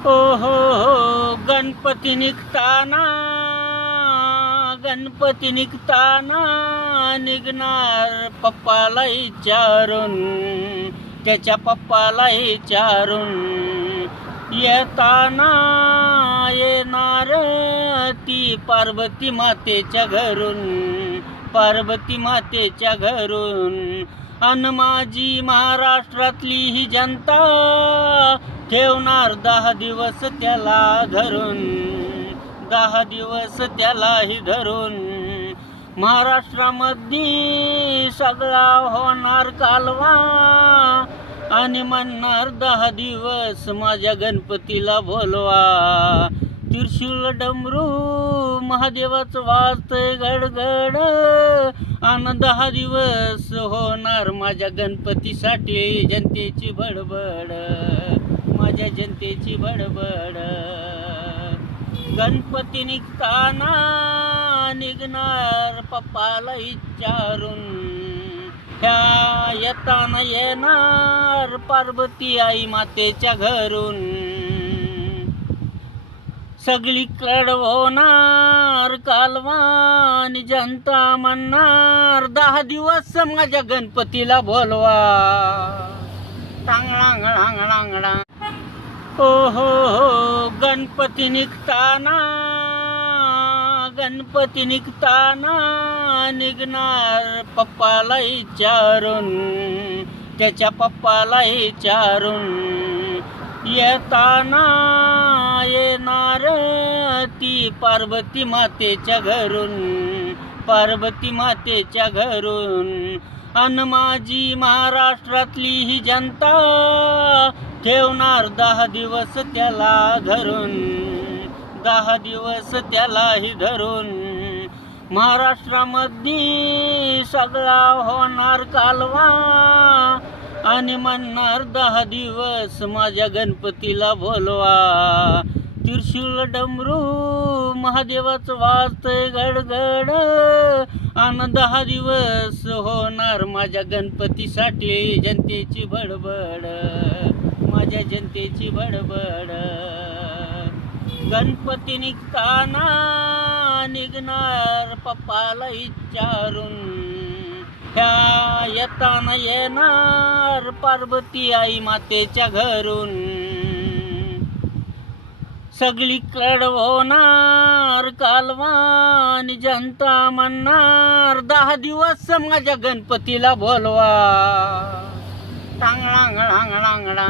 ओ हो हो गणपती निघताना, गणपती निघताना निघणार पप्पाला विचारून, त्याच्या पप्पाला विचारून. येताना येणार ती पार्वती मातेच्या घरून, पार्वती मातेच्या घरून. अन माझी महाराष्ट्रातली ही जनता ठेवणार 10 दिवस त्याला धरून, 10 दिवस त्यालाही धरून. महाराष्ट्रामध्ये सगळा होणार कालवा आणि म्हणणार 10 दिवस माझ्या गणपतीला बोलवा. त्रिशूल डमरू महादेवाचं वाजतंय गडगड, आणि 10 दिवस होणार माझ्या गणपतीसाठी जनतेची बडबड, माझ्या जनतेची बडबड. गणपती निघताना निघणार पप्पाला विचारून, ह्या येताना येणार पार्वती आई मातेच्या घरून. सगळीकडं होणार कालवा आणि जनता म्हणणार 10 दिवस माझ्या गणपतीला बोलवा. टांगळांग लांग लांग लांग. ओ हो हो गणपती निघताना, गणपती निघताना निघणार पप्पाला विचारून, त्याच्या पप्पाला विचारून. येताना येणार ती पार्वती मातेच्या घरून, पार्वती मातेच्या घरून. अन माझी महाराष्ट्रातली ही जनता ठेवणार 10 दिवस त्याला धरून, 10 दिवस त्यालाही धरून. महाराष्ट्रामध्ये सगळा होणार कालवा आणि म्हणणार 10 दिवस माझ्या गणपतीला बोलवा. त्रिशूल डमरू महादेवाचं वाजतंय गडगड, आणि 10 दिवस होणार माझ्या गणपतीसाठी जनतेची बडबड, माझ्या जनतेची बडबड. गणपती निघताना निघणार पप्पाला विचारून, ह्या येताना येणार पार्वती आई मातेच्या घरून. सगळीकडं होणार कालवा आणि जनता म्हणणार 10 दिवस माझ्या गणपतीला बोलवा. टांगळांग लांग लांग लांग.